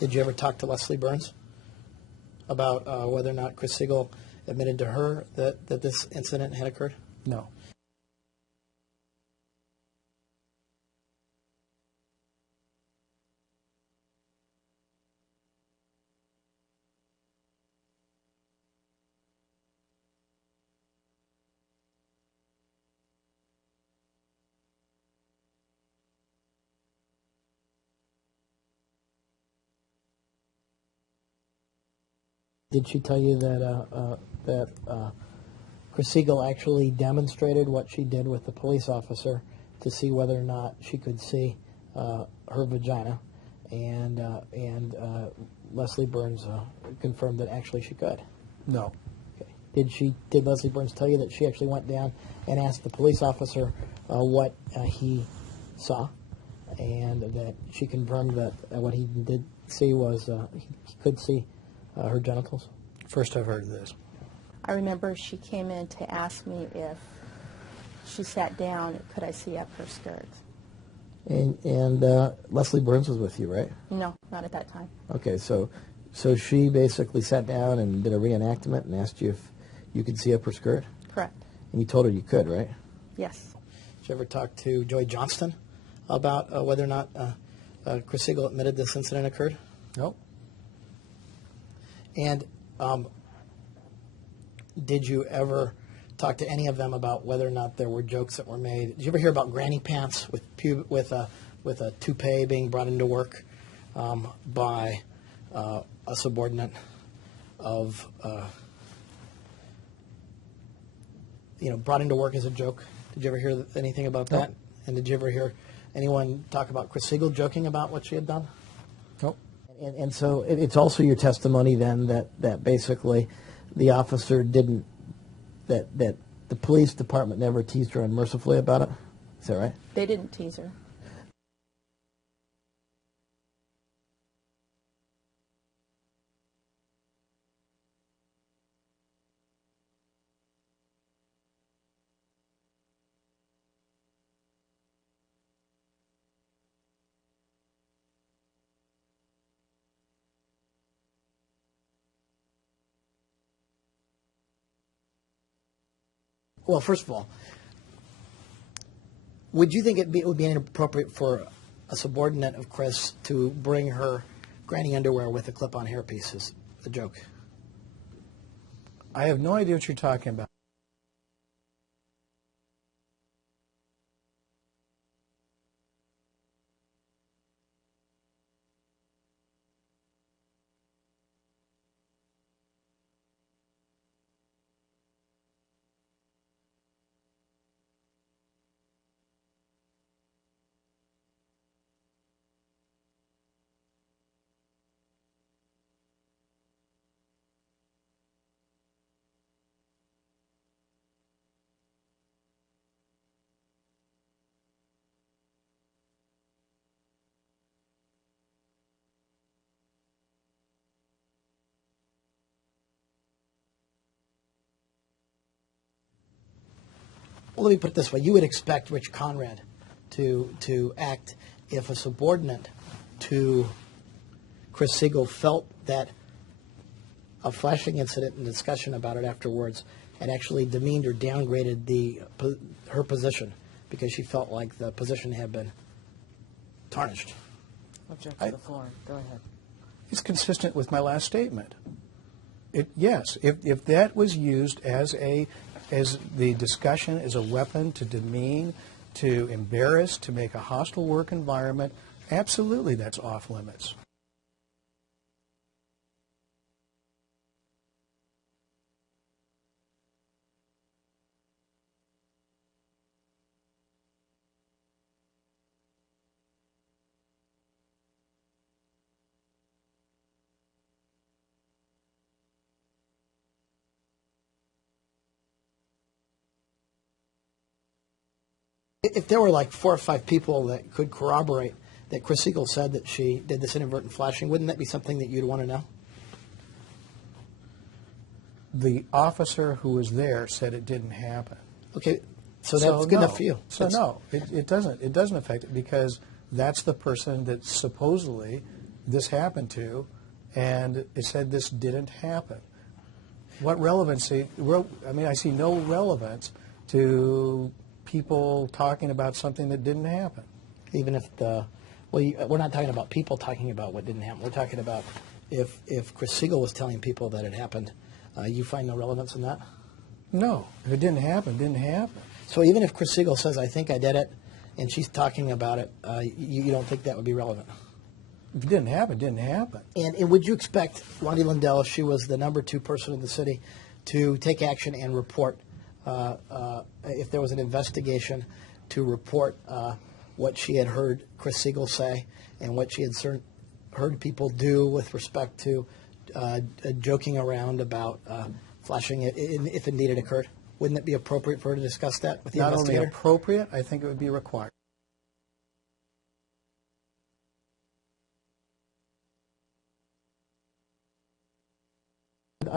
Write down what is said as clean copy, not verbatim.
Did you ever talk to Leslie Burns about whether or not Kryss Segle admitted to her that this incident had occurred? No. Did she tell you that Kryss Segle actually demonstrated what she did with the police officer to see whether or not she could see her vagina, and Leslie Burns confirmed that actually she could? No. Okay. Did Leslie Burns tell you that she actually went down and asked the police officer what he saw, and that she confirmed that what he did see was he could see her genitals? First I've heard of this. I remember she came in to ask me if she sat down, could I see up her skirt? And Leslie Burns was with you, right? No, not at that time. Okay, so she basically sat down and did a reenactment and asked you if you could see up her skirt? Correct. And you told her you could, right? Yes. Did you ever talk to Joy Johnston about whether or not Kryss Segle admitted this incident occurred? No. And did you ever talk to any of them about whether or not there were jokes that were made? Did you ever hear about granny pants with a toupee being brought into work by a subordinate of brought into work as a joke? Did you ever hear anything about that? Nope. And did you ever hear anyone talk about Kryss Segle joking about what she had done? Nope. And so it's also your testimony then that basically the officer didn't, that the police department never teased her unmercifully about it? Is that right? They didn't tease her. Well, first of all, would you think it would be inappropriate for a subordinate of Kryss to bring her granny underwear with a clip-on hairpiece as a joke? I have no idea what you're talking about. Well, let me put it this way. You would expect Rich Conrad to act if a subordinate to Kryss Segle felt that a flashing incident and discussion about it afterwards had actually demeaned or downgraded her position because she felt like the position had been tarnished. Object to the floor. Go ahead. It's consistent with my last statement. Yes, if that was used as the discussion as a weapon to demean, to embarrass, to make a hostile work environment, absolutely that's off limits. If there were like 4 or 5 people that could corroborate that Kryss Segle said that she did this inadvertent flashing, wouldn't that be something that you'd want to know? The officer who was there said it didn't happen. Okay, so that's good enough for you. So no, it doesn't affect it because that's the person that supposedly this happened to, and it said this didn't happen. What relevancy? I mean, I see no relevance to people talking about something that didn't happen. Even if we're not talking about people talking about what didn't happen. We're talking about if Kryss Segle was telling people that it happened, you find no relevance in that? No, if it didn't happen, it didn't happen. So even if Kryss Segle says, I think I did it, and she's talking about it, you don't think that would be relevant? If it didn't happen, it didn't happen. And would you expect Londi Lindell, if she was the number 2 person in the city, to take action and report, if there was an investigation, to report what she had heard Kryss Segle say and what she had heard people do with respect to joking around about flashing it, if indeed it occurred? Wouldn't it be appropriate for her to discuss that with the Not only investigator? appropriate, I think it would be required.